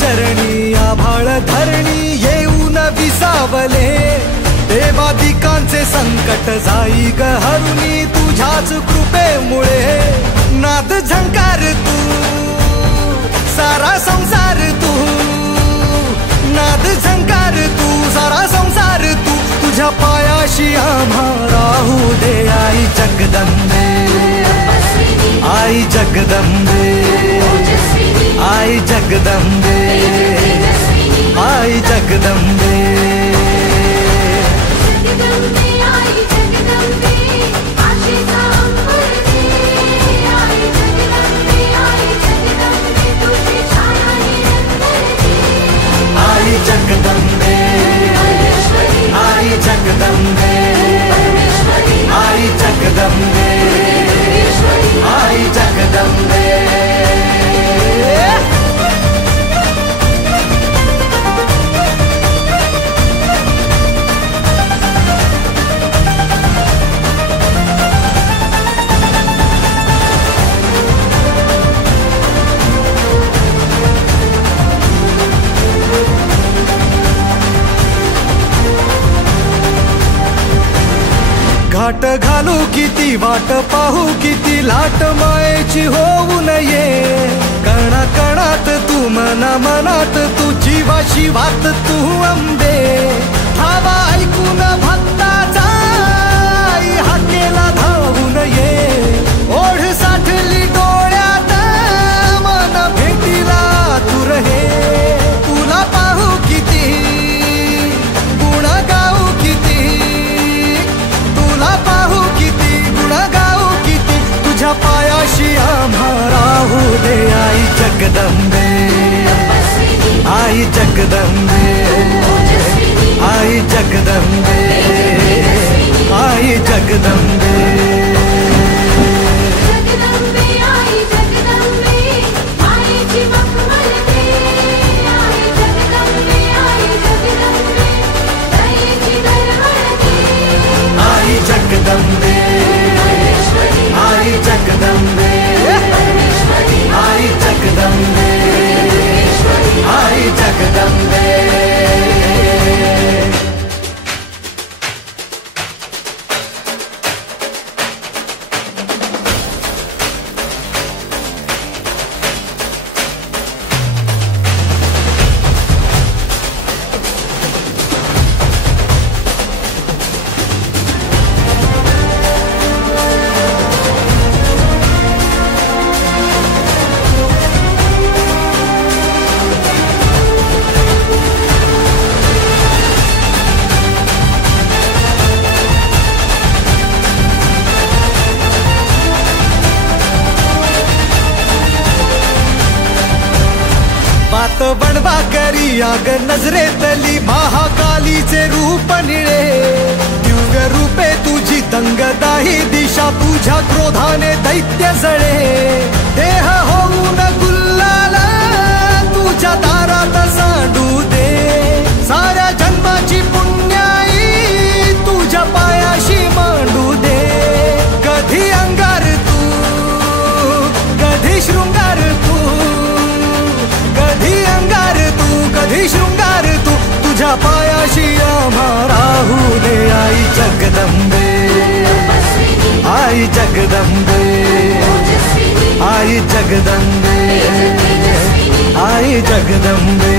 चरणी आभाळ धरणी येऊन विसावले, देवादिकांचे संकट जाई ग हरुनी तुझ्याच कृपेमुळे। नाद झंकार तू सारा संसार तू, नाद झंकार तू सारा संसार तू, तुझ्या पायाशी आम्हा राहू दे आई जगदंबे, आई जगदंबे, आई जगदंबे, आई जगदंबे। आई जगदंबे, आई जगदंबे, आई जगदंबे, आई जगदंबे। घाट घालू किती वाट पाहू किती लाट मायेची होऊ नये, कणा कणात तू मना मनात तू जीवाशी वात तू अंबे। धावा ऐकून भक्ताचा आई हाकेला धावून ये, ओढ साठली डोळ्यात मन भेटीला तू रहे। तुला पाहू किती गुण गाऊ किती, तुला पाहू किती गुण गाऊ किती, तुझ्या पायाशी आम्हा राहू दे आई जगदंबे, आई जगदंबे, आई जगदंबे, आई जगदंबे। जगदंबे, आई जगदंबे, आई जगदंबे, आई जगदंबे। बात बनवा करी आग नजरेतली महाकालीचे रूप निळे, दिव्य रूपे तुझी दंगदाही दिशा तुझ्या क्रोधाने दैत्य जळे। देह होऊन गुल्लाल तुझ्या दारात सांडू दे, साऱ्या जन्माची पुण्याई तुझ्या पायाशी मांडू दे। कधी अंगार तू कधी शृंगार तू, कधी अंगार तू कधी शृंगार तू, तुझ्या पायाशी आम्हा राहू दे आई जगदंबे, आई जगदंबे, आई जगदंबे, आई जगदंबे।